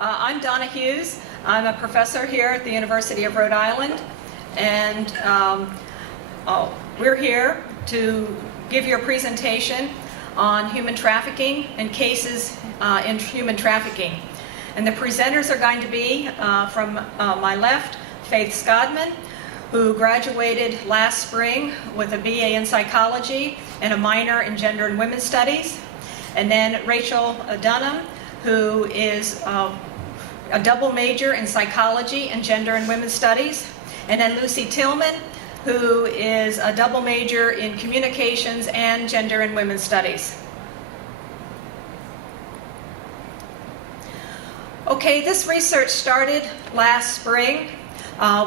I'm Donna Hughes. I'm a professor here at the University of Rhode Island, and we're here to give you a presentation on human trafficking and cases in human trafficking. And the presenters are going to be, from my left, Faith Skodmin, who graduated last spring with a BA in psychology and a minor in gender and women's studies. And then Rachel Dunham, who is a double major in psychology and gender and women's studies. And then Lucy Tillman, who is a double major in communications and gender and women's studies. Okay, this research started last spring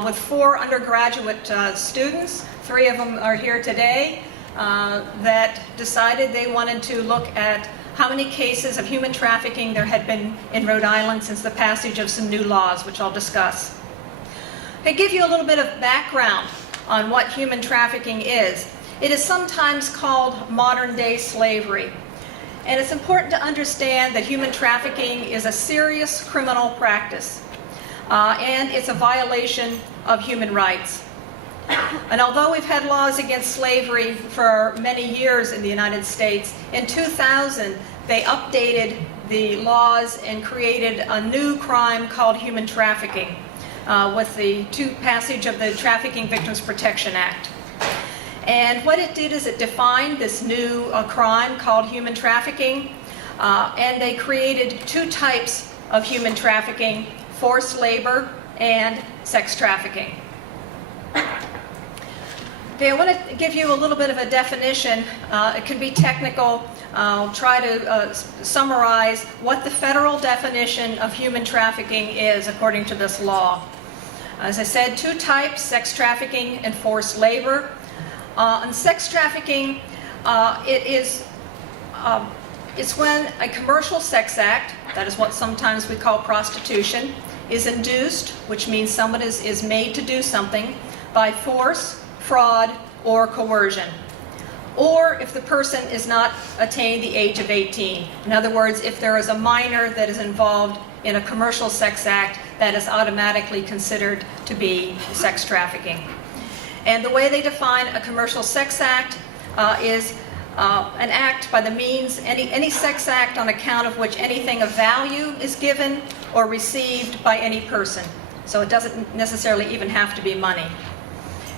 with 4 undergraduate students. 3 of them are here today that decided they wanted to look at how many cases of human trafficking there had been in Rhode Island since the passage of some new laws, which I'll discuss. I give you a little bit of background on what human trafficking is. It is sometimes called modern-day slavery. And it's important to understand that human trafficking is a serious criminal practice, and it's a violation of human rights. And although we've had laws against slavery for many years in the United States, in 2000 they updated the laws and created a new crime called human trafficking with the passage of the Trafficking Victims Protection Act. And what it did is it defined this new crime called human trafficking, and they created 2 types of human trafficking: forced labor and sex trafficking. Okay, I want to give you a little bit of a definition. It can be technical. I'll try to summarize what the federal definition of human trafficking is according to this law. As I said, 2 types: sex trafficking and forced labor. On sex trafficking, it's when a commercial sex act, that is what sometimes we call prostitution, is induced, which means someone is made to do something, by force, fraud, or coercion. Or if the person is not attained the age of 18. In other words, if there is a minor that is involved in a commercial sex act, that is automatically considered to be sex trafficking. And the way they define a commercial sex act is an act by the means, any sex act on account of which anything of value is given or received by any person. So it doesn't necessarily even have to be money.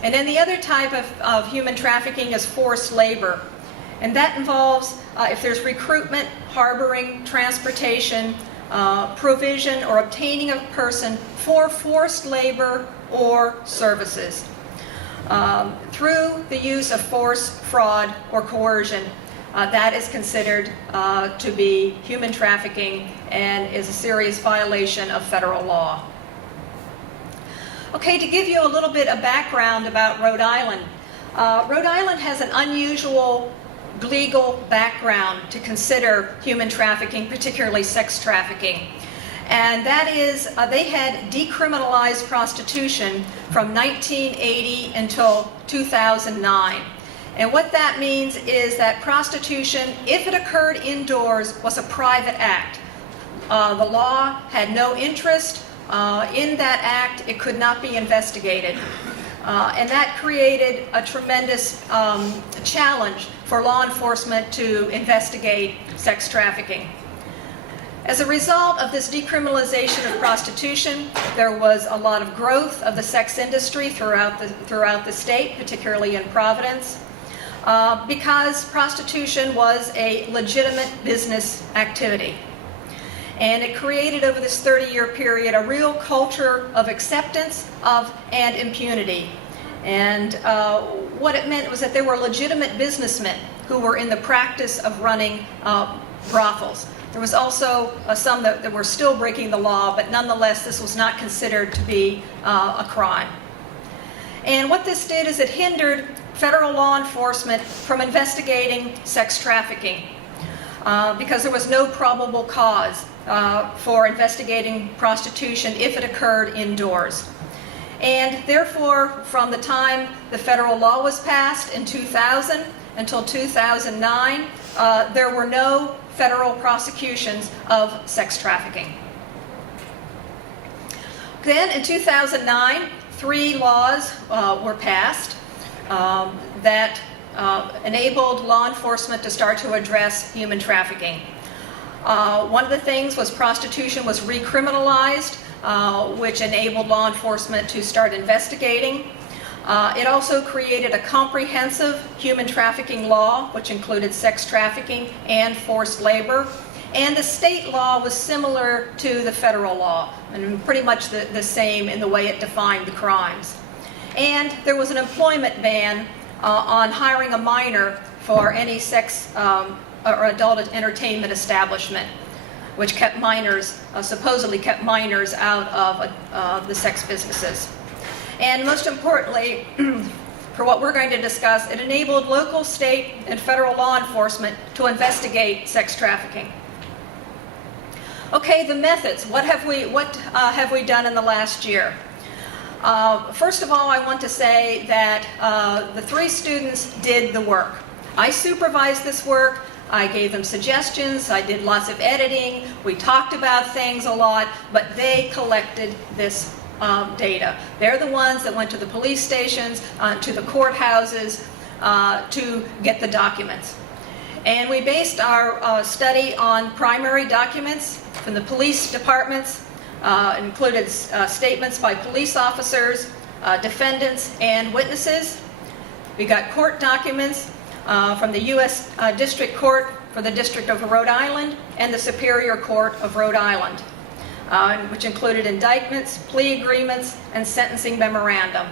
And then the other type of human trafficking is forced labor. And that involves, if there's recruitment, harboring, transportation, provision, or obtaining a person for forced labor or services. Through the use of force, fraud, or coercion, that is considered to be human trafficking and is a serious violation of federal law. Okay, to give you a little bit of background about Rhode Island. Rhode Island has an unusual legal background to consider human trafficking, particularly sex trafficking. And that is, they had decriminalized prostitution from 1980 until 2009. And what that means is that prostitution, if it occurred indoors, was a private act. The law had no interest in that act. It could not be investigated. And that created a tremendous challenge for law enforcement to investigate sex trafficking. As a result of this decriminalization of prostitution, there was a lot of growth of the sex industry throughout the state, particularly in Providence, because prostitution was a legitimate business activity. And it created over this 30-year period a real culture of acceptance of and impunity. And what it meant was that there were legitimate businessmen who were in the practice of running brothels. There was also some that were still breaking the law, but nonetheless this was not considered to be a crime. And what this did is it hindered federal law enforcement from investigating sex trafficking because there was no probable cause for investigating prostitution if it occurred indoors. And therefore, from the time the federal law was passed in 2000 until 2009, there were no federal prosecutions of sex trafficking. Then in 2009, 3 laws were passed that enabled law enforcement to start to address human trafficking. One of the things was prostitution was recriminalized, which enabled law enforcement to start investigating. It also created a comprehensive human trafficking law, which included sex trafficking and forced labor. And the state law was similar to the federal law, and pretty much the same in the way it defined the crimes. And there was an employment ban on hiring a minor for any sex or adult entertainment establishment, which kept minors, supposedly kept minors out of the sex businesses. And most importantly, for what we're going to discuss, it enabled local, state, and federal law enforcement to investigate sex trafficking. Okay, the methods. What have we done in the last year? First of all, I want to say that the 3 students did the work. I supervised this work. I gave them suggestions. I did lots of editing. We talked about things a lot, but they collected this data. They're the ones that went to the police stations, to the courthouses, to get the documents. And we based our study on primary documents from the police departments. Included statements by police officers, defendants, and witnesses. We got court documents from the U.S. District Court for the District of Rhode Island and the Superior Court of Rhode Island, which included indictments, plea agreements, and sentencing memorandum.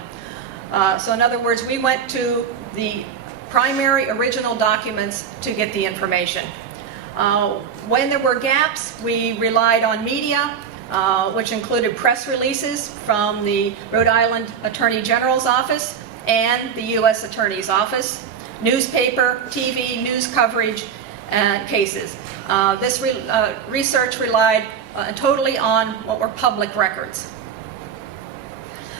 So in other words, we went to the primary original documents to get the information. When there were gaps, we relied on media, which included press releases from the Rhode Island Attorney General's office and the U.S. Attorney's office, newspaper, TV, news coverage, and cases. This research relied totally on what were public records.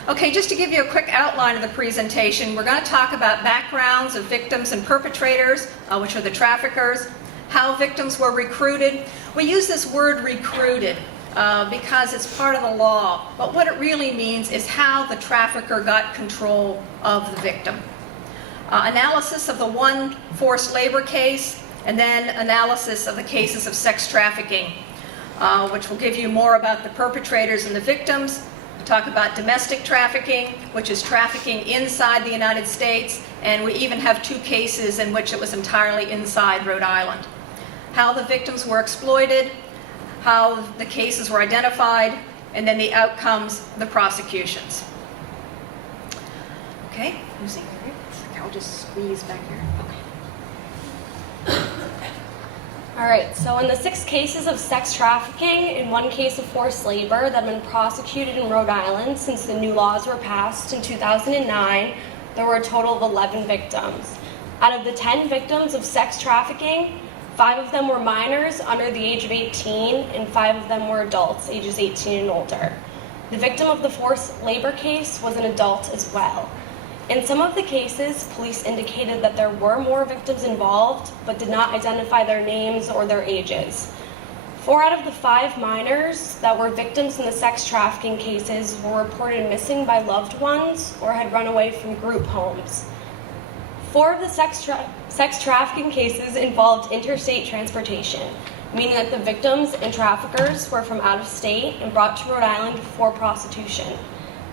Okay, just to give you a quick outline of the presentation, we're going to talk about backgrounds of victims and perpetrators, which are the traffickers, how victims were recruited. We use this word recruited because it's part of the law, but what it really means is how the trafficker got control of the victim. Analysis of the one forced labor case, and then analysis of the cases of sex trafficking, which will give you more about the perpetrators and the victims. We'll talk about domestic trafficking, which is trafficking inside the United States, and we even have 2 cases in which it was entirely inside Rhode Island. How the victims were exploited, how the cases were identified, and then the outcomes, the prosecutions. Okay, Lucy, I'll just squeeze back here. Okay. All right, so in the 6 cases of sex trafficking and 1 case of forced labor that have been prosecuted in Rhode Island since the new laws were passed in 2009, there were a total of 11 victims. Out of the 10 victims of sex trafficking, 5 of them were minors under the age of 18, and 5 of them were adults, ages 18 and older. The victim of the forced labor case was an adult as well. In some of the cases, police indicated that there were more victims involved, but did not identify their names or their ages. 4 out of the 5 minors that were victims in the sex trafficking cases were reported missing by loved ones or had run away from group homes. 4 of the sex trafficking cases involved interstate transportation, meaning that the victims and traffickers were from out of state and brought to Rhode Island for prostitution.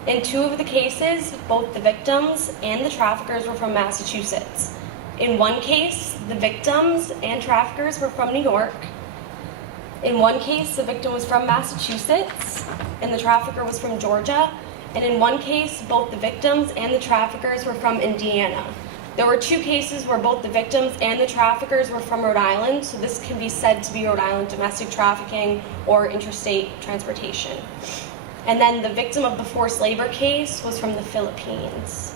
In 2 of the cases, both the victims and the traffickers were from Massachusetts. In 1 case, the victims and traffickers were from New York. In 1 case, the victim was from Massachusetts and the trafficker was from Georgia. And in 1 case, both the victims and the traffickers were from Indiana. There were 2 cases where both the victims and the traffickers were from Rhode Island, so this can be said to be Rhode Island domestic trafficking or interstate transportation. And then the victim of the forced labor case was from the Philippines.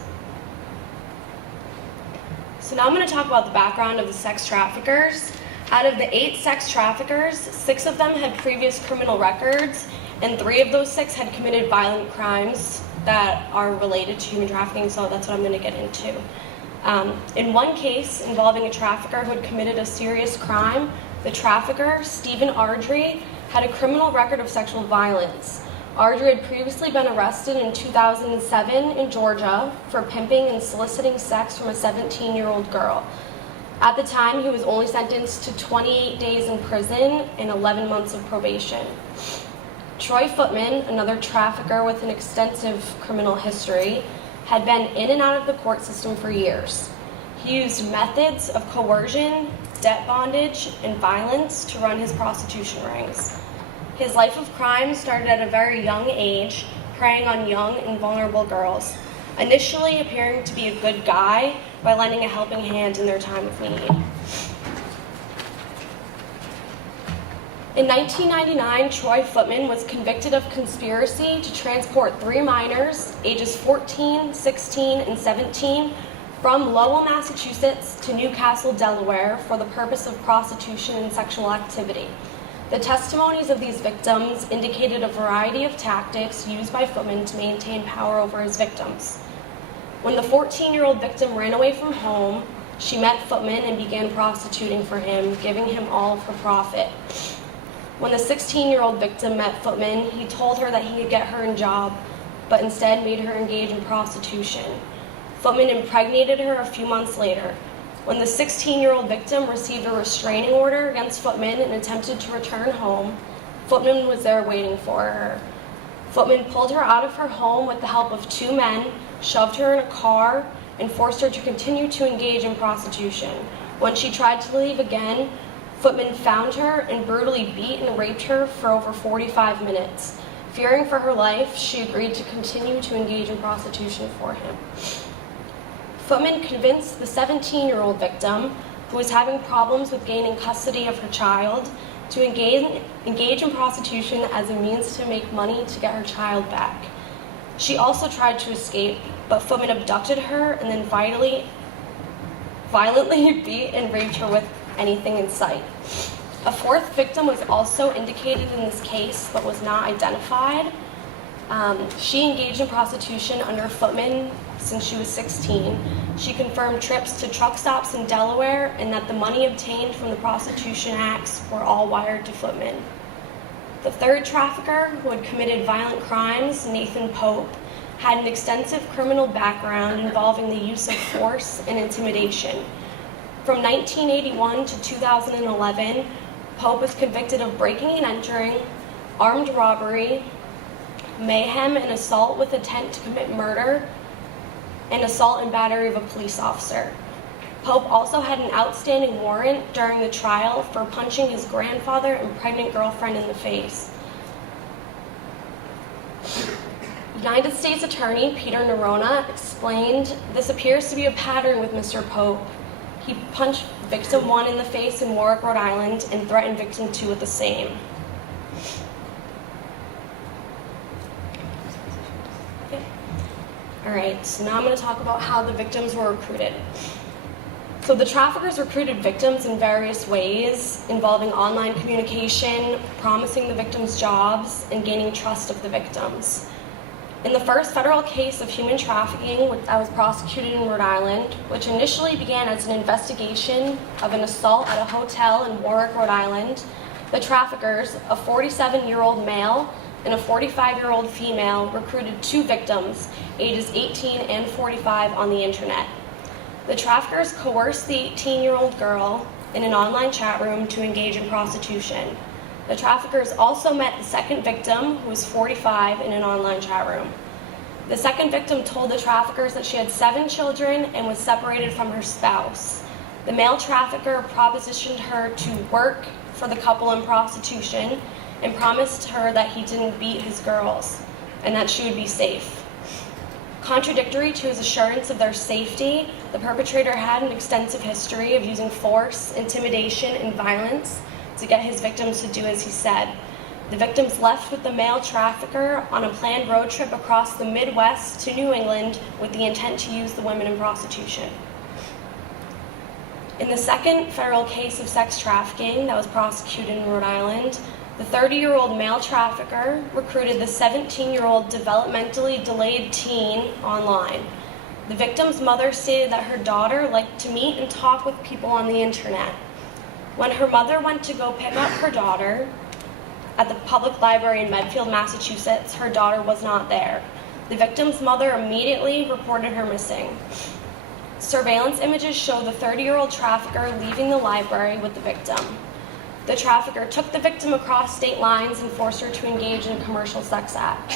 So now I'm going to talk about the background of the sex traffickers. Out of the 8 sex traffickers, 6 of them had previous criminal records, and 3 of those 6 had committed violent crimes that are related to human trafficking, so that's what I'm going to get into. In 1 case involving a trafficker who had committed a serious crime, the trafficker, Stephen Ardrey, had a criminal record of sexual violence. Audrey had previously been arrested in 2007 in Georgia for pimping and soliciting sex from a 17-year-old girl. At the time, he was only sentenced to 28 days in prison and 11 months of probation. Troy Footman, another trafficker with an extensive criminal history, had been in and out of the court system for years. He used methods of coercion, debt bondage, and violence to run his prostitution rings. His life of crime started at a very young age, preying on young and vulnerable girls, initially appearing to be a good guy by lending a helping hand in their time of need. In 1999, Troy Footman was convicted of conspiracy to transport 3 minors, ages 14, 16, and 17, from Lowell, Massachusetts to Newcastle, Delaware, for the purpose of prostitution and sexual activity. The testimonies of these victims indicated a variety of tactics used by Footman to maintain power over his victims. When the 14-year-old victim ran away from home, she met Footman and began prostituting for him, giving him all of her profit. When the 16-year-old victim met Footman, he told her that he could get her a job, but instead made her engage in prostitution. Footman impregnated her a few months later. When the 16-year-old victim received a restraining order against Footman and attempted to return home, Footman was there waiting for her. Footman pulled her out of her home with the help of 2 men, shoved her in a car, and forced her to continue to engage in prostitution. When she tried to leave again, Footman found her and brutally beat and raped her for over 45 minutes. Fearing for her life, she agreed to continue to engage in prostitution for him. Footman convinced the 17-year-old victim, who was having problems with gaining custody of her child, to engage in prostitution as a means to make money to get her child back. She also tried to escape, but Footman abducted her and then violently beat and raped her with anything in sight. A 4th victim was also indicated in this case, but was not identified. She engaged in prostitution under Footman since she was 16. She confirmed trips to truck stops in Delaware and that the money obtained from the prostitution acts were all wired to Footman. The 3rd trafficker, who had committed violent crimes, Nathan Pope, had an extensive criminal background involving the use of force and intimidation. From 1981 to 2011, Pope was convicted of breaking and entering, armed robbery, mayhem and assault with intent to commit murder, and assault and battery of a police officer. Pope also had an outstanding warrant during the trial for punching his grandfather and pregnant girlfriend in the face. United States Attorney Peter Nerona explained, "This appears to be a pattern with Mr. Pope. He punched victim 1 in the face in Warwick, Rhode Island, and threatened victim 2 with the same." Alright, so now I'm going to talk about how the victims were recruited. So the traffickers recruited victims in various ways, involving online communication, promising the victims jobs, and gaining trust of the victims. In the first federal case of human trafficking that was prosecuted in Rhode Island, which initially began as an investigation of an assault at a hotel in Warwick, Rhode Island, the traffickers, a 47-year-old male and a 45-year-old female, recruited 2 victims, ages 18 and 45, on the internet. The traffickers coerced the 18-year-old girl in an online chat room to engage in prostitution. The traffickers also met the 2nd victim, who was 45, in an online chat room. The 2nd victim told the traffickers that she had 7 children and was separated from her spouse. The male trafficker propositioned her to work for the couple in prostitution and promised her that he didn't beat his girls and that she would be safe. Contradictory to his assurance of their safety, the perpetrator had an extensive history of using force, intimidation, and violence to get his victims to do as he said. The victims left with the male trafficker on a planned road trip across the Midwest to New England with the intent to use the women in prostitution. In the 2nd federal case of sex trafficking that was prosecuted in Rhode Island, the 30-year-old male trafficker recruited the 17-year-old developmentally delayed teen online. The victim's mother stated that her daughter liked to meet and talk with people on the internet. When her mother went to go pick up her daughter, at the public library in Medfield, Massachusetts, her daughter was not there. The victim's mother immediately reported her missing. Surveillance images show the 30-year-old trafficker leaving the library with the victim. The trafficker took the victim across state lines and forced her to engage in a commercial sex act.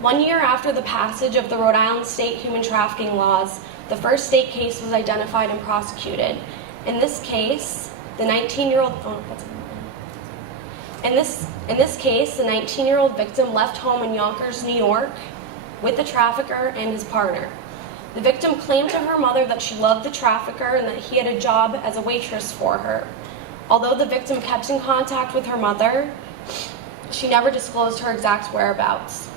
1 year after the passage of the Rhode Island state human trafficking laws, the first state case was identified and prosecuted. In this case, the 19-year-old victim left home in Yonkers, New York, with the trafficker and his partner. The victim claimed to her mother that she loved the trafficker and that he had a job as a waitress for her. Although the victim kept in contact with her mother, she never disclosed her exact whereabouts.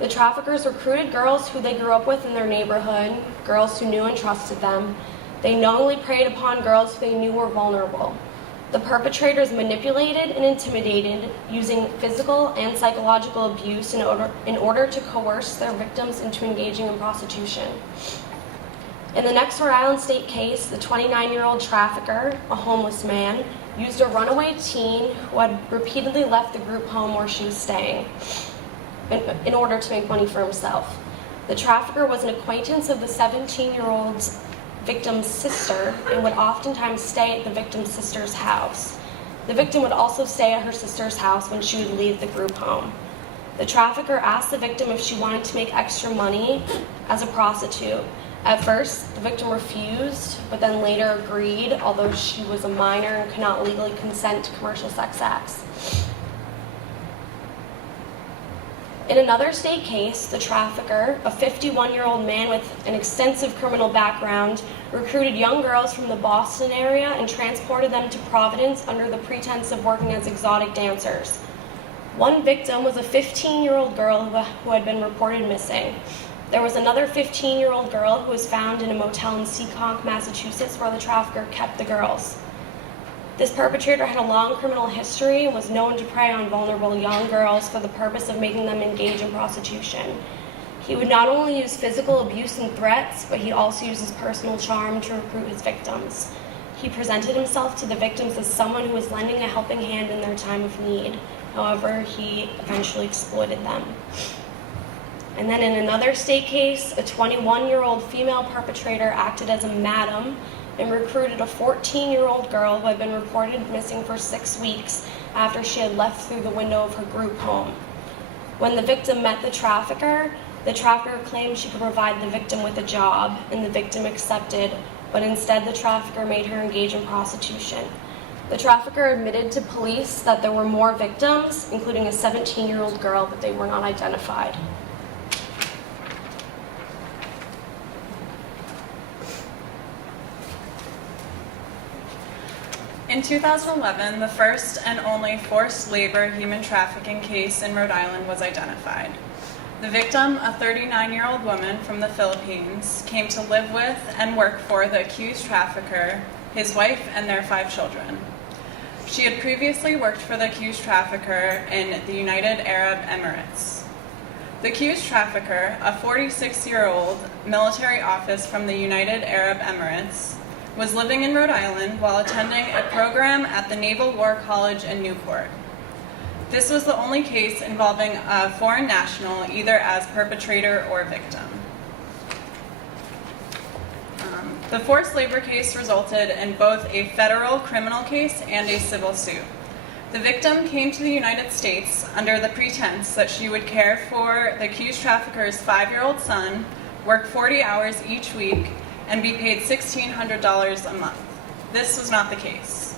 The traffickers recruited girls who they grew up with in their neighborhood, girls who knew and trusted them. They knowingly preyed upon girls who they knew were vulnerable. The perpetrators manipulated and intimidated, using physical and psychological abuse in order to coerce their victims into engaging in prostitution. In the next Rhode Island state case, the 29-year-old trafficker, a homeless man, used a runaway teen who had repeatedly left the group home where she was staying in order to make money for himself. The trafficker was an acquaintance of the 17-year-old victim's sister and would oftentimes stay at the victim's sister's house. The victim would also stay at her sister's house when she would leave the group home. The trafficker asked the victim if she wanted to make extra money as a prostitute. At first, the victim refused, but then later agreed, although she was a minor and could not legally consent to commercial sex acts. In another state case, the trafficker, a 51-year-old man with an extensive criminal background, recruited young girls from the Boston area and transported them to Providence under the pretense of working as exotic dancers. One victim was a 15-year-old girl who had been reported missing. There was another 15-year-old girl who was found in a motel in Seekonk, Massachusetts, where the trafficker kept the girls. This perpetrator had a long criminal history and was known to prey on vulnerable young girls for the purpose of making them engage in prostitution. He would not only use physical abuse and threats, but he'd also use his personal charm to recruit his victims. He presented himself to the victims as someone who was lending a helping hand in their time of need. However, he eventually exploited them. And then in another state case, a 21-year-old female perpetrator acted as a madam and recruited a 14-year-old girl who had been reported missing for 6 weeks after she had left through the window of her group home. When the victim met the trafficker claimed she could provide the victim with a job, and the victim accepted, but instead the trafficker made her engage in prostitution. The trafficker admitted to police that there were more victims, including a 17-year-old girl, but they were not identified. In 2011, the first and only forced labor human trafficking case in Rhode Island was identified. The victim, a 39-year-old woman from the Philippines, came to live with and work for the accused trafficker, his wife, and their 5 children. She had previously worked for the accused trafficker in the United Arab Emirates. The accused trafficker, a 46-year-old military officer from the United Arab Emirates, was living in Rhode Island while attending a program at the Naval War College in Newport. This was the only case involving a foreign national, either as perpetrator or victim. The forced labor case resulted in both a federal criminal case and a civil suit. The victim came to the United States under the pretense that she would care for the accused trafficker's 5-year-old son, work 40 hours each week, and be paid $1,600 a month. This was not the case.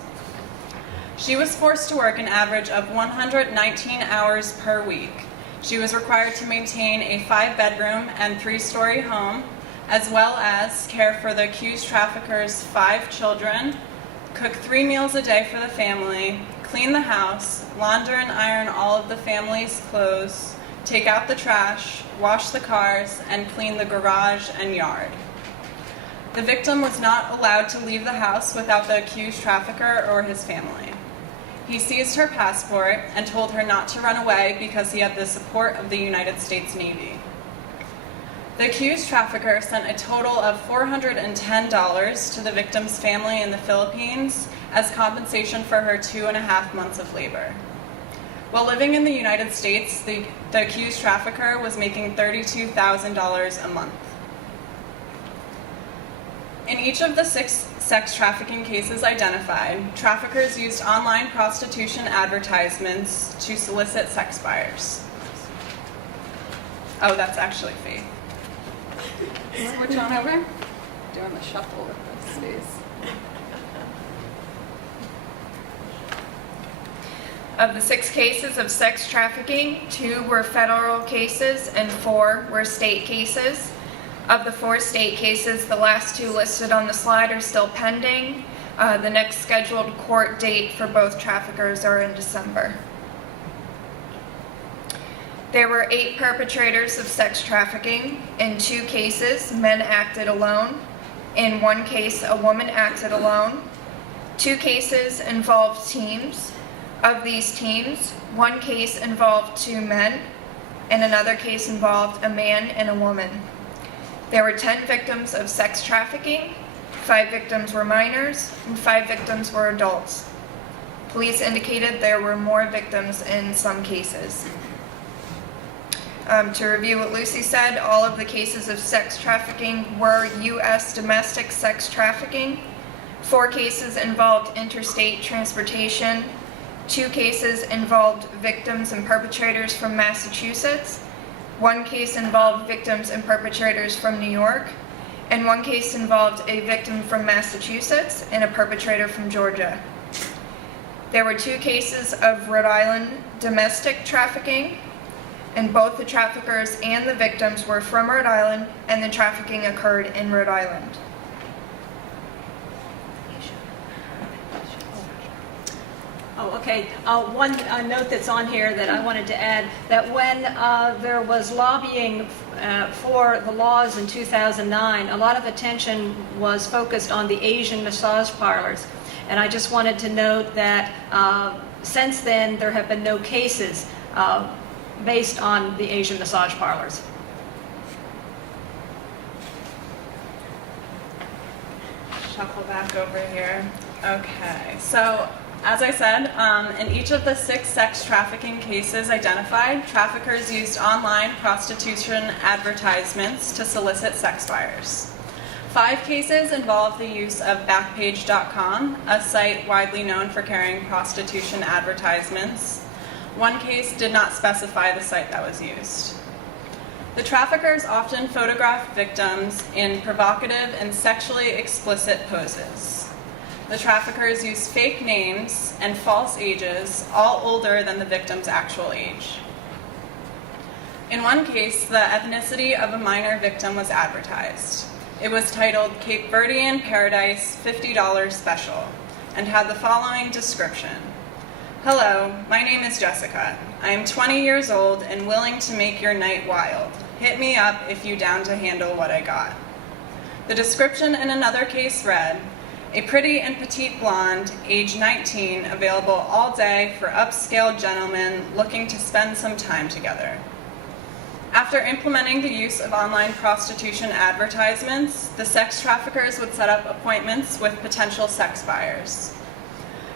She was forced to work an average of 119 hours per week. She was required to maintain a 5-bedroom and 3-story home, as well as care for the accused trafficker's 5 children, cook 3 meals a day for the family, clean the house, launder and iron all of the family's clothes, take out the trash, wash the cars, and clean the garage and yard. The victim was not allowed to leave the house without the accused trafficker or his family. He seized her passport and told her not to run away because he had the support of the United States Navy. The accused trafficker sent a total of $410 to the victim's family in the Philippines as compensation for her 2.5 months of labor. While living in the United States, the accused trafficker was making $32,000 a month. In each of the 6 sex trafficking cases identified, traffickers used online prostitution advertisements to solicit sex buyers. Oh, that's actually Faith. Switch on over. Doing the shuffle with this face. Of the 6 cases of sex trafficking, 2 were federal cases and 4 were state cases. Of the 4 state cases, the last 2 listed on the slide are still pending. The next scheduled court date for both traffickers are in December. There were 8 perpetrators of sex trafficking. In 2 cases, men acted alone. In 1 case, a woman acted alone. 2 cases involved teams. Of these teams, 1 case involved 2 men, and another case involved a man and a woman. There were 10 victims of sex trafficking, 5 victims were minors, and 5 victims were adults. Police indicated there were more victims in some cases. To review what Lucy said, all of the cases of sex trafficking were U.S. domestic sex trafficking. 4 cases involved interstate transportation. 2 cases involved victims and perpetrators from Massachusetts. 1 case involved victims and perpetrators from New York. And 1 case involved a victim from Massachusetts and a perpetrator from Georgia. There were 2 cases of Rhode Island domestic trafficking, and both the traffickers and the victims were from Rhode Island, and the trafficking occurred in Rhode Island. Oh, okay. One note that's on here that I wanted to add, that when there was lobbying for the laws in 2009, a lot of attention was focused on the Asian massage parlors. And I just wanted to note that since then, there have been no cases based on the Asian massage parlors. Shuffle back over here. Okay, so as I said, in each of the 6 sex trafficking cases identified, traffickers used online prostitution advertisements to solicit sex buyers. 5 cases involved the use of Backpage.com, a site widely known for carrying prostitution advertisements. 1 case did not specify the site that was used. The traffickers often photographed victims in provocative and sexually explicit poses. The traffickers used fake names and false ages, all older than the victim's actual age. In 1 case, the ethnicity of a minor victim was advertised. It was titled Cape Verdean Paradise $50 Special and had the following description. Hello, my name is Jessica. I am 20 years old and willing to make your night wild. Hit me up if you down to handle what I got. The description in another case read, a pretty and petite blonde, age 19, available all day for upscale gentlemen looking to spend some time together. After implementing the use of online prostitution advertisements, the sex traffickers would set up appointments with potential sex buyers.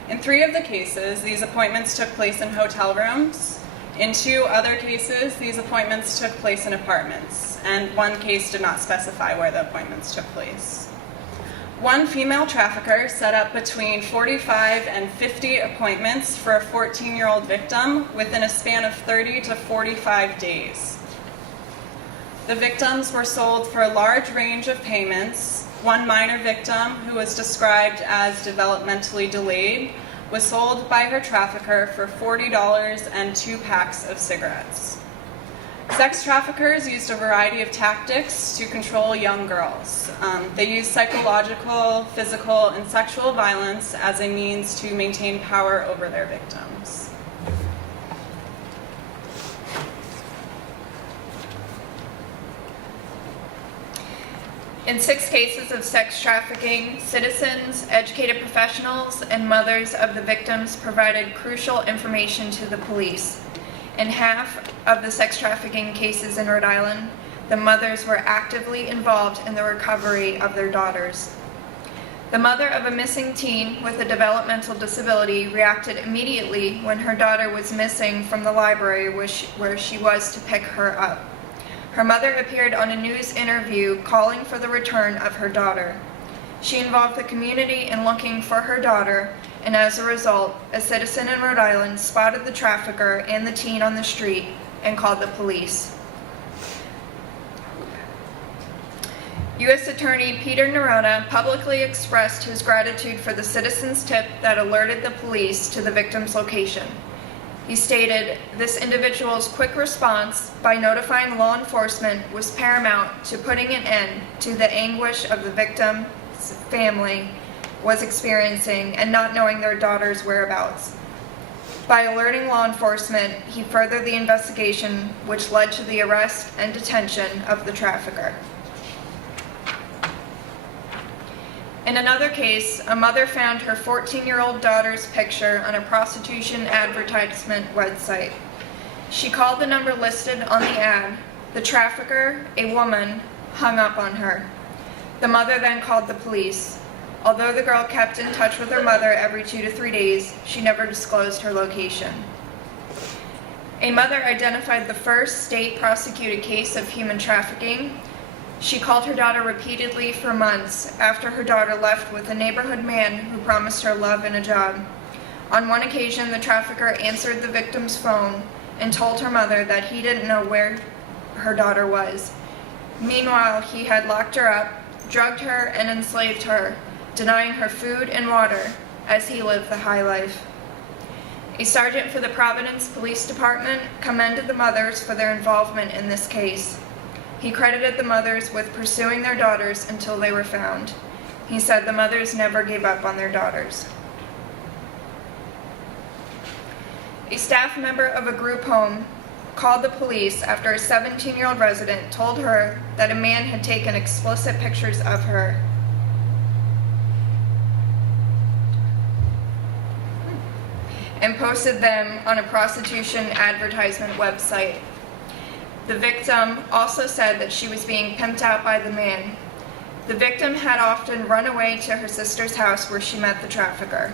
In 3 of the cases, these appointments took place in hotel rooms. In 2 other cases, these appointments took place in apartments, and 1 case did not specify where the appointments took place. 1 female trafficker set up between 45 and 50 appointments for a 14-year-old victim within a span of 30 to 45 days. The victims were sold for a large range of payments. 1 minor victim, who was described as developmentally delayed, was sold by her trafficker for $40 and 2 packs of cigarettes. Sex traffickers used a variety of tactics to control young girls. They used psychological, physical, and sexual violence as a means to maintain power over their victims. In 6 cases of sex trafficking, citizens, educated professionals, and mothers of the victims provided crucial information to the police. In half of the sex trafficking cases in Rhode Island, the mothers were actively involved in the recovery of their daughters. The mother of a missing teen with a developmental disability reacted immediately when her daughter was missing from the library where she was to pick her up. Her mother appeared on a news interview calling for the return of her daughter. She involved the community in looking for her daughter, and as a result, a citizen in Rhode Island spotted the trafficker and the teen on the street and called the police. U.S. Attorney Peter Nerona publicly expressed his gratitude for the citizen's tip that alerted the police to the victim's location. He stated, "This individual's quick response by notifying law enforcement was paramount to putting an end to the anguish of the victim's family was experiencing and not knowing their daughter's whereabouts. By alerting law enforcement, he furthered the investigation, which led to the arrest and detention of the trafficker." In another case, a mother found her 14-year-old daughter's picture on a prostitution advertisement website. She called the number listed on the ad. The trafficker, a woman, hung up on her. The mother then called the police. Although the girl kept in touch with her mother every 2 to 3 days, she never disclosed her location. A mother identified the first state prosecuted case of human trafficking. She called her daughter repeatedly for months after her daughter left with a neighborhood man who promised her love and a job. On one occasion, the trafficker answered the victim's phone and told her mother that he didn't know where her daughter was. Meanwhile, he had locked her up, drugged her, and enslaved her, denying her food and water as he lived the high life. A sergeant for the Providence Police Department commended the mothers for their involvement in this case. He credited the mothers with pursuing their daughters until they were found. He said the mothers never gave up on their daughters. A staff member of a group home called the police after a 17-year-old resident told her that a man had taken explicit pictures of her and posted them on a prostitution advertisement website. The victim also said that she was being pimped out by the man. The victim had often run away to her sister's house where she met the trafficker.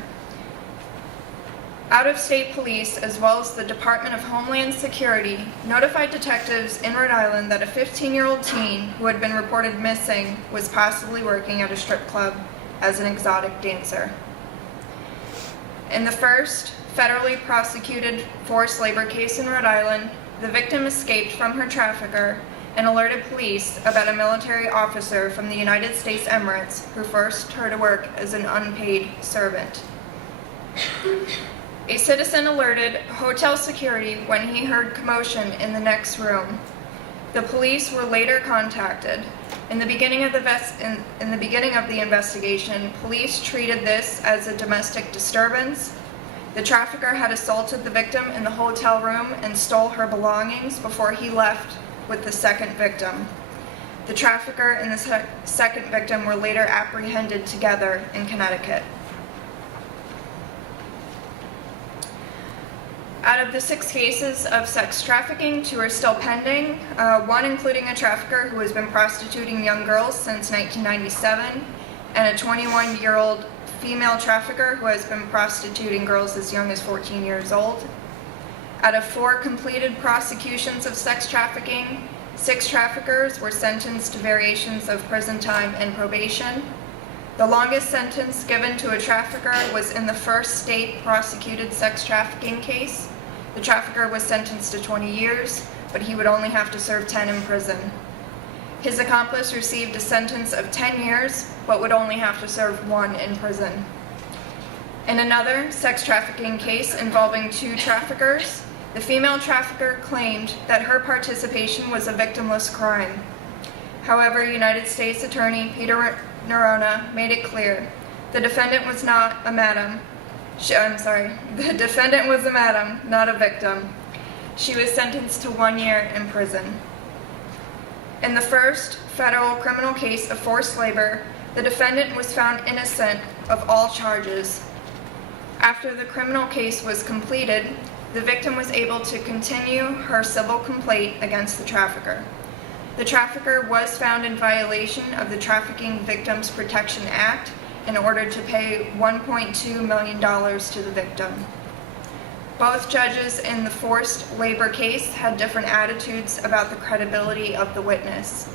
Out-of-state police, as well as the Department of Homeland Security, notified detectives in Rhode Island that a 15-year-old teen who had been reported missing was possibly working at a strip club as an exotic dancer. In the first federally prosecuted forced labor case in Rhode Island, the victim escaped from her trafficker and alerted police about a military officer from the United States Emirates who forced her to work as an unpaid servant. A citizen alerted hotel security when he heard commotion in the next room. The police were later contacted. In the beginning of the investigation, police treated this as a domestic disturbance. The trafficker had assaulted the victim in the hotel room and stole her belongings before he left with the second victim. The trafficker and the second victim were later apprehended together in Connecticut. Out of the 6 cases of sex trafficking, 2 are still pending, one including a trafficker who has been prostituting young girls since 1997, and a 21-year-old female trafficker who has been prostituting girls as young as 14 years old. Out of 4 completed prosecutions of sex trafficking, 6 traffickers were sentenced to variations of prison time and probation. The longest sentence given to a trafficker was in the first state prosecuted sex trafficking case. The trafficker was sentenced to 20 years, but he would only have to serve 10 in prison. His accomplice received a sentence of 10 years, but would only have to serve 1 in prison. In another sex trafficking case involving 2 traffickers, the female trafficker claimed that her participation was a victimless crime. However, United States Attorney Peter Nerona made it clear the defendant was not a madam. The defendant was a madam, not a victim. She was sentenced to 1 year in prison. In the first federal criminal case of forced labor, the defendant was found innocent of all charges. After the criminal case was completed, the victim was able to continue her civil complaint against the trafficker. The trafficker was found in violation of the Trafficking Victims Protection Act in order to pay $1.2 million to the victim. Both judges in the forced labor case had different attitudes about the credibility of the witness.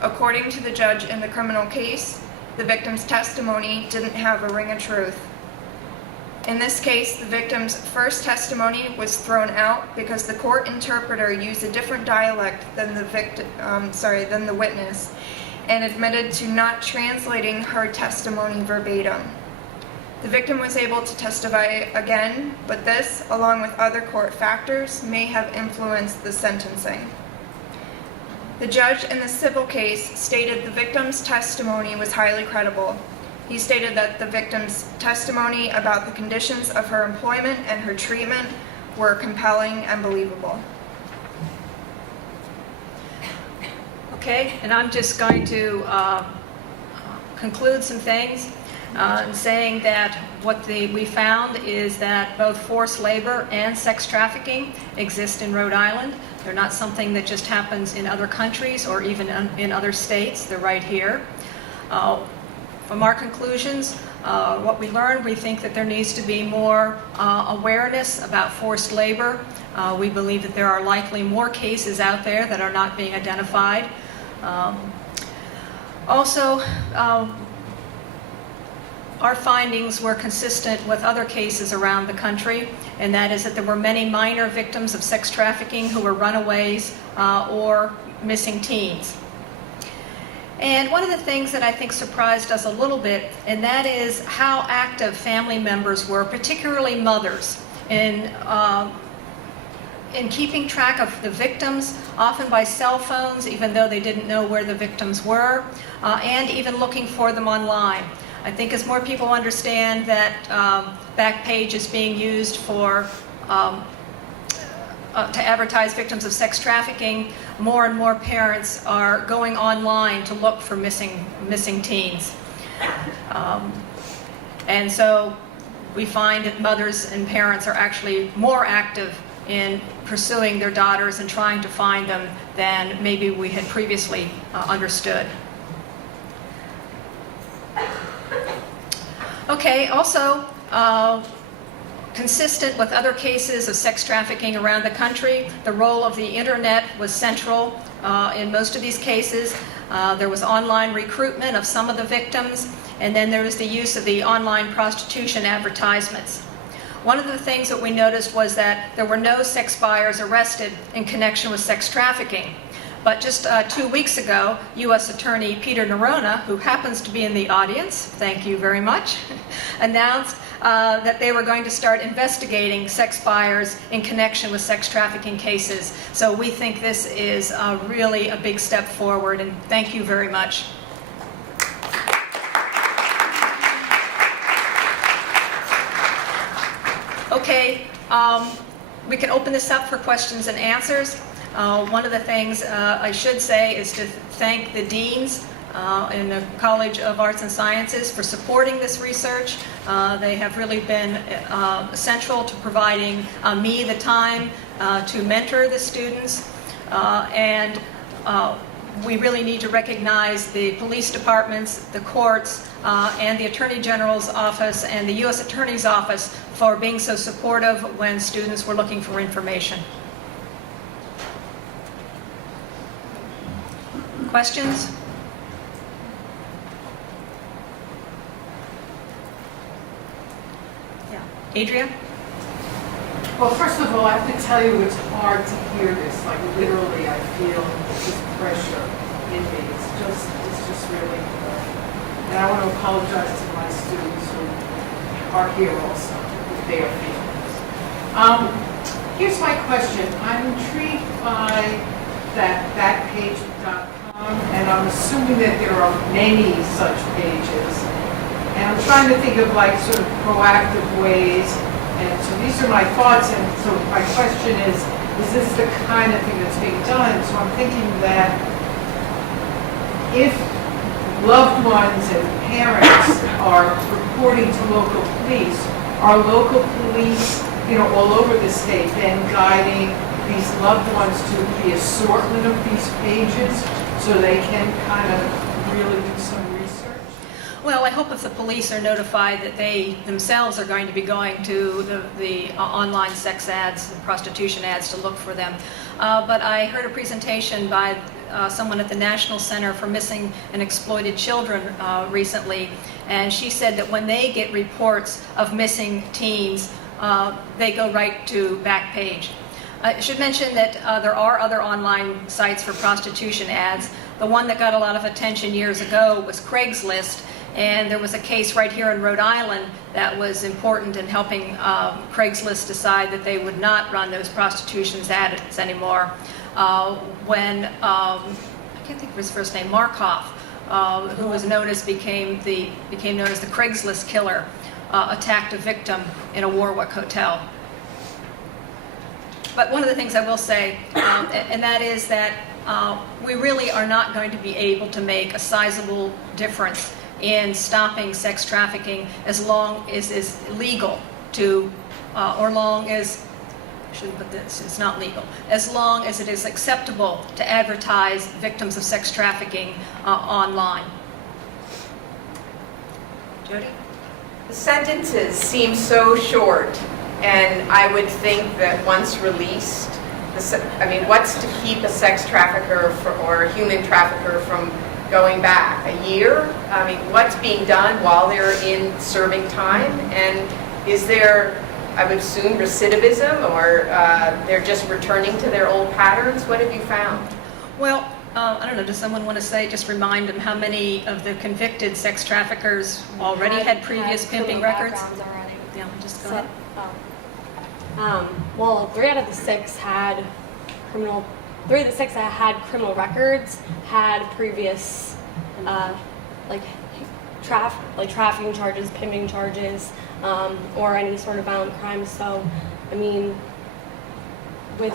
According to the judge in the criminal case, the victim's testimony didn't have a ring of truth. In this case, the victim's first testimony was thrown out because the court interpreter used a different dialect than the witness, and admitted to not translating her testimony verbatim. The victim was able to testify again, but this, along with other court factors, may have influenced the sentencing. The judge in the civil case stated the victim's testimony was highly credible. He stated that the victim's testimony about the conditions of her employment and her treatment were compelling and believable. Okay, and I'm just going to conclude some things saying that what we found is that both forced labor and sex trafficking exist in Rhode Island. They're not something that just happens in other countries or even in other states. They're right here. From our conclusions, what we learned, we think that there needs to be more awareness about forced labor. We believe that there are likely more cases out there that are not being identified. Also, our findings were consistent with other cases around the country, and that is that there were many minor victims of sex trafficking who were runaways or missing teens. And one of the things that I think surprised us a little bit, and that is how active family members were, particularly mothers, in keeping track of the victims, often by cell phones, even though they didn't know where the victims were, and even looking for them online. I think as more people understand that Backpage is being used for to advertise victims of sex trafficking, more and more parents are going online to look for missing teens. And so we find that mothers and parents are actually more active in pursuing their daughters and trying to find them than maybe we had previously understood. Okay, also, consistent with other cases of sex trafficking around the country, the role of the internet was central in most of these cases. There was online recruitment of some of the victims, and then there was the use of the online prostitution advertisements. One of the things that we noticed was that there were no sex buyers arrested in connection with sex trafficking. But just 2 weeks ago, U.S. Attorney Peter Nerona, who happens to be in the audience, thank you very much, announced that they were going to start investigating sex buyers in connection with sex trafficking cases. So we think this is really a big step forward, and thank you very much. Okay, we can open this up for questions and answers. One of the things I should say is to thank the deans in the College of Arts and Sciences for supporting this research. They have really been essential to providing me the time to mentor the students. And we really need to recognize the police departments, the courts, and the Attorney General's office and the U.S. Attorney's office for being so supportive when students were looking for information. Questions? Yeah. Adria? Well, first of all, I have to tell you it's hard to hear this. Like, literally, I feel this pressure in me. It's just really hard. And I want to apologize to my students who are here also with their feelings. Here's my question. I'm intrigued by that Backpage.com, and I'm assuming that there are many such pages. And I'm trying to think of like sort of proactive ways. And so these are my thoughts, and so my question is this the kind of thing that's being done? So I'm thinking that if loved ones and parents are reporting to local police, are local police, all over the state then guiding these loved ones to the assortment of these pages so they can kind of really do some research? Well, I hope if the police are notified that they themselves are going to be going to the online sex ads, the prostitution ads, to look for them. But I heard a presentation by someone at the National Center for Missing and Exploited Children recently, and she said that when they get reports of missing teens, they go right to Backpage. I should mention that there are other online sites for prostitution ads. The one that got a lot of attention years ago was Craigslist, and there was a case right here in Rhode Island that was important in helping Craigslist decide that they would not run those prostitution ads anymore. When, I can't think of his first name, Markoff, who was known as became known as the Craigslist killer, attacked a victim in a Warwick hotel. But one of the things I will say, and that is that we really are not going to be able to make a sizable difference in stopping sex trafficking as long as it's legal to, or long as, I shouldn't put this, it's not legal, as long as it is acceptable to advertise victims of sex trafficking online. Jody? The sentences seem so short, and I would think that once released, what's to keep a sex trafficker or a human trafficker from going back? A year? I mean, what's being done while they're in serving time? And is there, I would assume, recidivism, or they're just returning to their old patterns? What have you found? Well, I don't know, does someone want to say, just remind them how many of the convicted sex traffickers already had previous pimping records? Already. Yeah, just go So, ahead. well, 3 out of the 6 had criminal. 3 of the 6 that had criminal records had previous, trafficking charges, pimping charges, or any sort of violent crime. So, I mean, with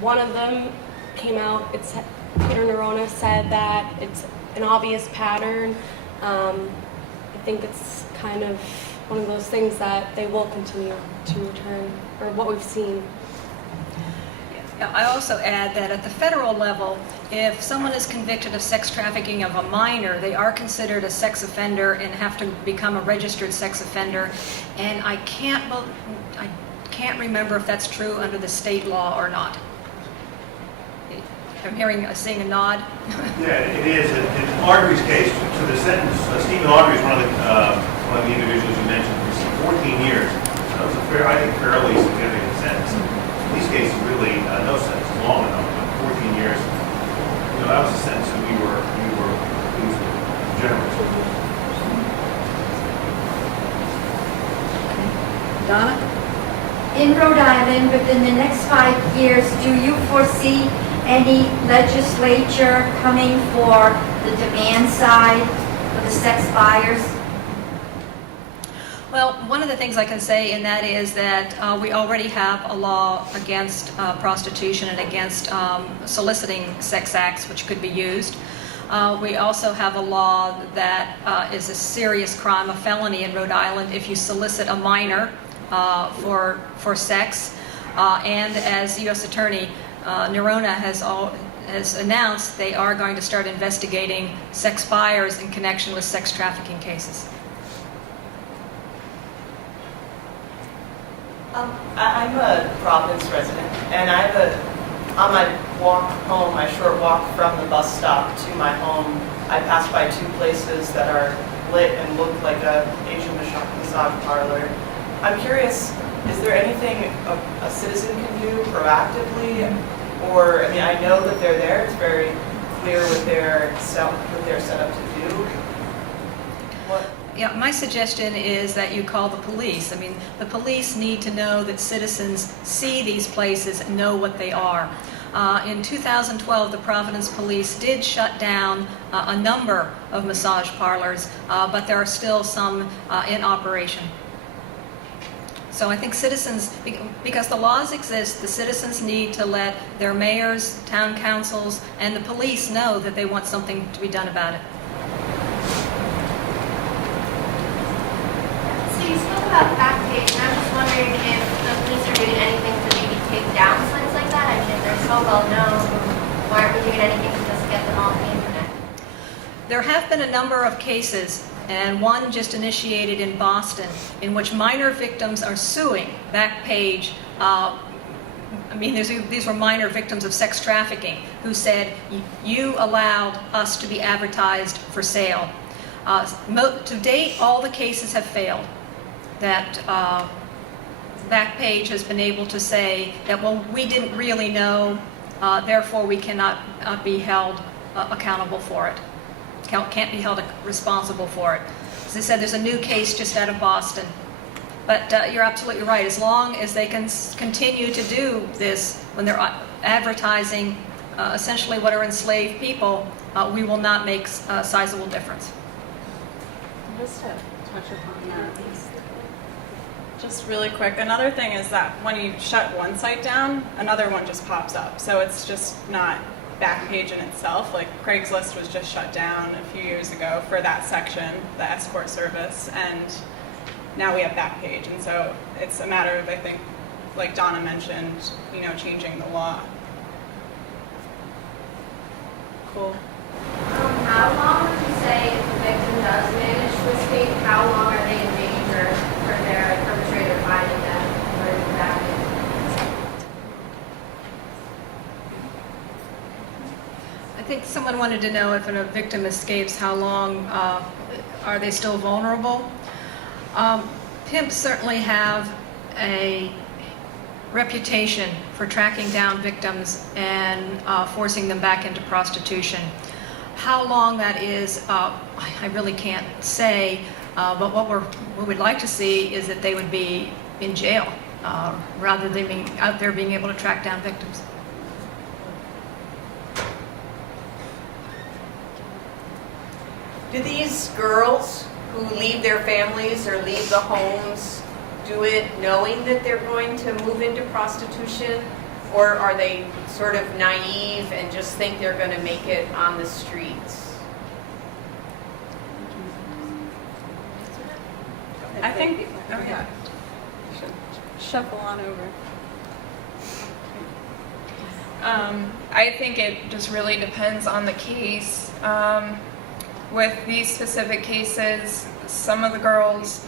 one of them came out, Peter Nerona said that it's an obvious pattern. I think it's kind of one of those things that they will continue to return, or what we've seen. I also add that at the federal level, if someone is convicted of sex trafficking of a minor, they are considered a sex offender and have to become a registered sex offender. And I can't remember if that's true under the state law or not. I'm seeing a nod. Yeah, it is. In Audrey's case, to the sentence, Stephen Audrey is one of the individuals you mentioned, received 14 years. That was I think, fairly significant sentence. In these cases, really, no sentence long enough, but 14 years. That was a sentence that we were pleased with, generally. Donna? In Rhode Island, within the next 5 years, do you foresee any legislature coming for the demand side for the sex buyers? Well, one of the things I can say in that is that we already have a law against prostitution and against soliciting sex acts, which could be used. We also have a law that is a serious crime, a felony in Rhode Island, if you solicit a minor for sex. And as U.S. Attorney Nerona has announced, they are going to start investigating sex buyers in connection with sex trafficking cases. I'm a Providence resident, and on my walk home, my short walk from the bus stop to my home, I pass by 2 places that are lit and look like a Asian massage parlor. I'm curious, is there anything a citizen can do proactively? Or, I know that they're there, it's very clear what they're set up to do. Yeah, my suggestion is that you call the police. The police need to know that citizens see these places and know what they are. In 2012, the Providence Police did shut down a number of massage parlors, but there are still some in operation. So I think citizens, because the laws exist, the citizens need to let their mayors, town councils, and the police know that they want something to be done about it. So you spoke about Backpage, and I'm just wondering if the police are doing anything to maybe take down sites like that. If they're so well known, why aren't we doing anything to just get them off the internet? There have been a number of cases and one just initiated in Boston, in which minor victims are suing Backpage. These were minor victims of sex trafficking who said, you allowed us to be advertised for sale. To date, all the cases have failed. That Backpage has been able to say that, well, we didn't really know, therefore we cannot be held accountable for it. Can't be held responsible for it. As I said, there's a new case just out of Boston. But you're absolutely right. As long as they can continue to do this when they're advertising essentially what are enslaved people, we will not make a sizable difference. Just to touch upon that, just really quick, another thing is that when you shut one site down, another one just pops up. So it's just not Backpage in itself. Like Craigslist was just shut down a few years ago for that section, the escort service, and now we have Backpage. And so it's a matter of, I think, like Donna mentioned, changing the law. Cool. How long would you say if the victim does manage to escape, how long are they in danger for their perpetrator finding them or back in? I think someone wanted to know if a victim escapes, how long are they still vulnerable? Pimps certainly have a reputation for tracking down victims and forcing them back into prostitution. How long that is, I really can't say, but what we'd like to see is that they would be in jail rather than being out there being able to track down victims. Do these girls who leave their families or leave the homes do it knowing that they're going to move into prostitution? Or are they sort of naive and just think they're going to make it on the streets? I think, okay. Shuffle on over. I think it just really depends on the case. With these specific cases, some of the girls,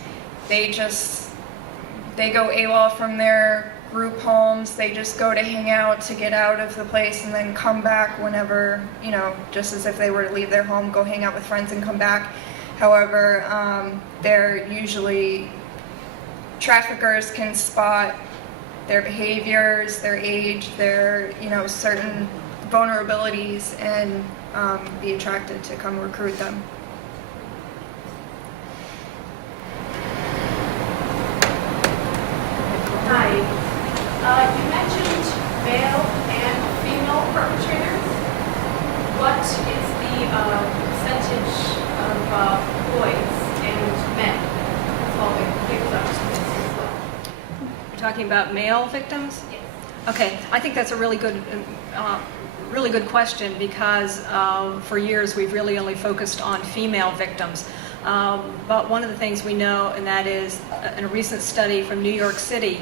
they go AWOL from their group homes. They just go to hang out, to get out of the place, and then come back whenever, just as if they were to leave their home, go hang out with friends and come back. However, they're usually, traffickers can spot their behaviors, their age, their, certain vulnerabilities, and be attracted to come recruit them. Hi. You mentioned male and female perpetrators. What is the percentage of boys and men involving victims as well? You're talking about male victims? Yes. Okay, I think that's a really good question because for years we've really only focused on female victims. But one of the things we know, and that is in a recent study from New York City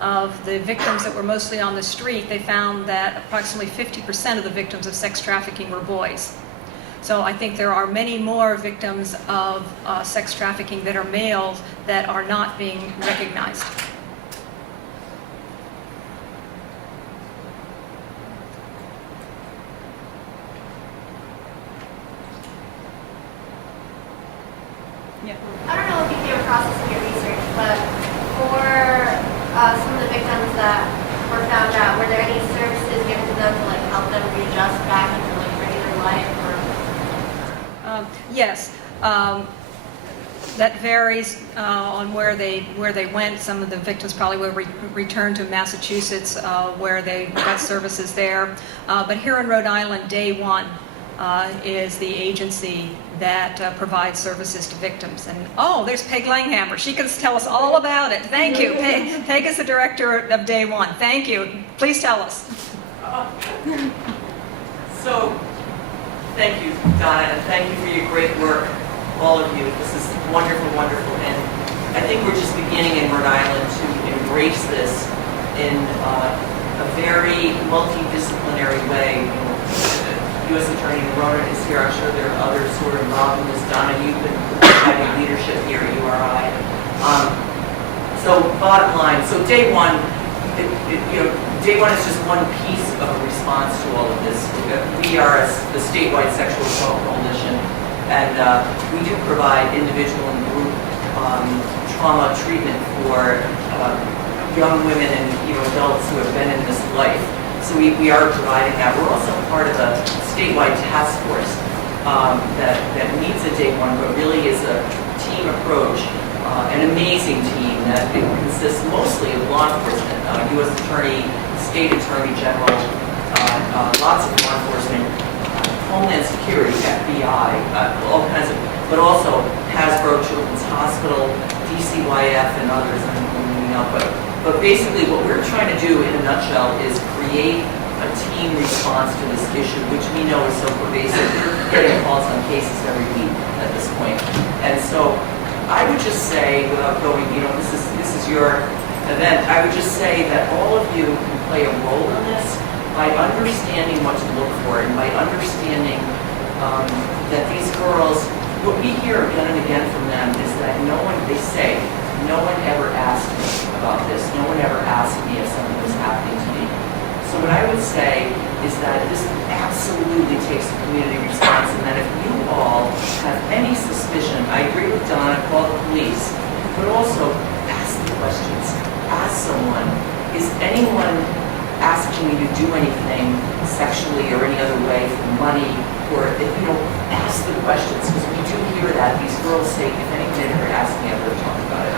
of the victims that were mostly on the street, they found that approximately 50% of the victims of sex trafficking were boys. So I think there are many more victims of sex trafficking that are males that are not being recognized. Yeah. I don't know if you came across this in your research, but for some of the victims that were found out, were there any services given to them to help them readjust back into regular life? Or? Yes. That varies on where they went. Some of the victims probably will return to Massachusetts where they got services there. But here in Rhode Island, Day One is the agency that provides services to victims. And there's Peg Langhammer. She can tell us all about it. Thank you. Peg is the director of Day One. Thank you. Please tell us. So, thank you, Donna, and thank you for your great work, all of you. This is wonderful, wonderful, and I think we're just beginning in Rhode Island to embrace this in a very multidisciplinary way. U.S. Attorney Rona is here. I'm sure there are others who are involved in this. Donna, you've been having leadership here at URI. So bottom line, so day one, day one is just one piece of a response to all of this. We are the statewide sexual assault coalition, and we do provide individual and group trauma treatment for young women and adults who have been in this life. So we are providing that. We're also part of a statewide task force that meets at day one, but really is a team approach, an amazing team that consists mostly of law enforcement, U.S. Attorney, State Attorney General, lots of law enforcement, Homeland Security, FBI, all kinds of, but also Hasbro Children's Hospital, DCYF, and others. I'm moving up, but basically what we're trying to do in a nutshell is create a team response to this issue, which we know is so pervasive. We're getting calls on cases every week at this point. And so I would just say, without going, this is your event, I would just say that all of you can play a role in this by understanding what to look for and by understanding that these girls, what we hear again and again from them is that they say, no one ever asked me about this. No one ever asked me if something was happening to me. So what I would say is that this absolutely takes a community response, and that if you all have any suspicion, I agree with Donna, call the police, but also ask the questions. Ask someone, is anyone asking you to do anything sexually or any other way for money? Or if ask the questions, because we do hear that these girls say, if anyone had ever asked me, I would have talked about it.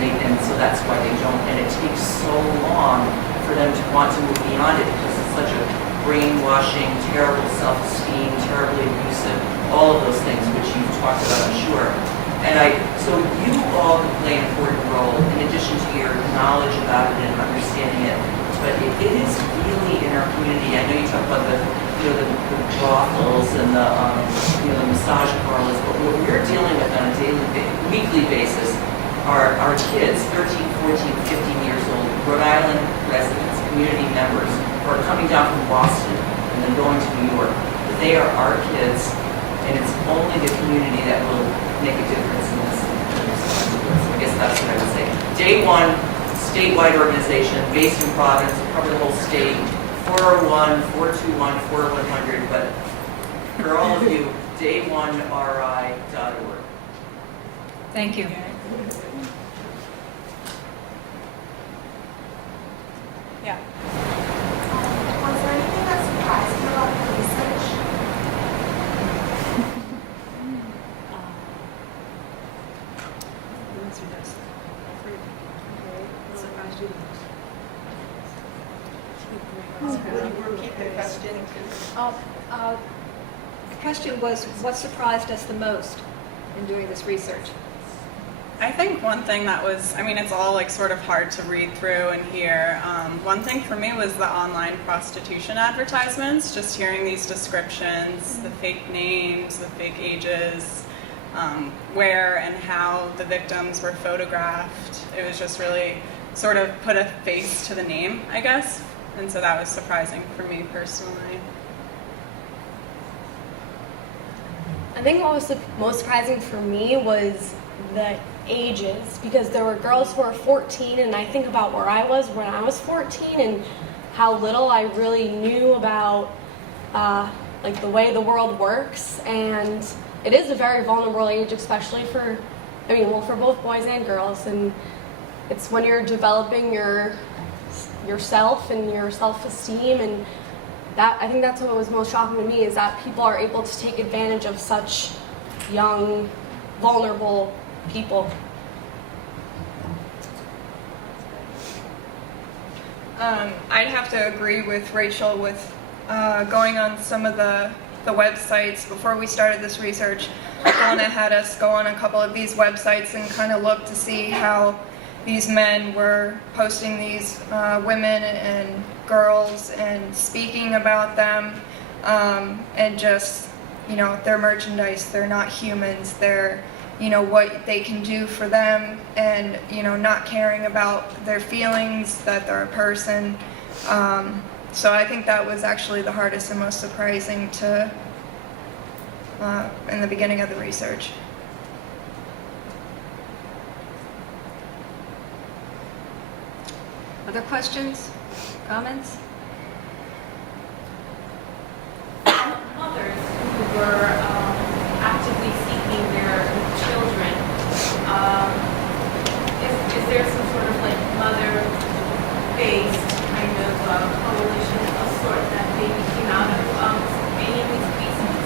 And so that's why they don't. And it takes so long for them to want to move beyond it, because it's such a brainwashing, terrible self-esteem, terribly abusive, all of those things which you've talked about, I'm sure. And so you all can play an important role in addition to your knowledge about it and understanding it. But it is really in our community. I know you talk about the brothels and the massage parlors, but what we're dealing with on a weekly basis are our kids, 13, 14, 15 years old, Rhode Island residents, community members, who are coming down from Boston and then going to New York. But they are our kids, and it's only the community that will make a difference in this. So I guess that's what I would say. Day one, statewide organization, based in Providence, cover the whole state, 401-421-4100, but for all of you, day1ri.org. Thank you. Yeah. Was there anything that surprised you about the research? Repeat the question. The question was, what surprised us the most in doing this research? I think one thing that was, it's all sort of hard to read through and hear. One thing for me was the online prostitution advertisements, just hearing these descriptions, the fake names, the fake ages, where and how the victims were photographed. It was just really sort of put a face to the name, I guess. And so that was surprising for me personally. I think what was the most surprising for me was the ages, because there were girls who were 14, and I think about where I was when I was 14 and how little I really knew about the way the world works. And it is a very vulnerable age, especially for both boys and girls. And it's when you're developing yourself and your self-esteem, and I think that's what was most shocking to me, is that people are able to take advantage of such young, vulnerable people. I'd have to agree with Rachel with going on some of the websites. Before we started this research, Donna had us go on a couple of these websites and kind of look to see how these men were posting these women and girls and speaking about them, and just, their merchandise. They're not humans. They're, what they can do for them, and, not caring about their feelings, that they're a person. So I think that was actually the hardest and most surprising in the beginning of the research. Other questions, comments? Mothers who were actively seeking their children. Is there some sort of like mother-based kind of coalition of sort that maybe came out of any of these cases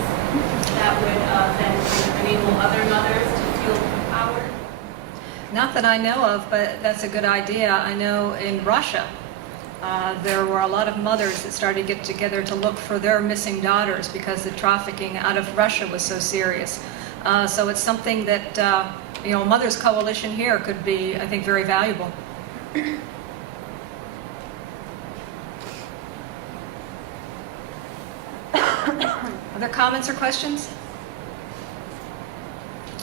that would then kind of enable other mothers to feel empowered? Not that I know of, but that's a good idea. I know in Russia, there were a lot of mothers that started to get together to look for their missing daughters because the trafficking out of Russia was so serious. So it's something that, a mother's coalition here could be, I think, very valuable. Other comments or questions?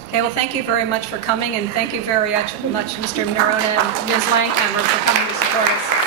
Okay, well, thank you very much for coming, and thank you very much, Mr. Nerona and Ms. Langhammer, for coming to support us.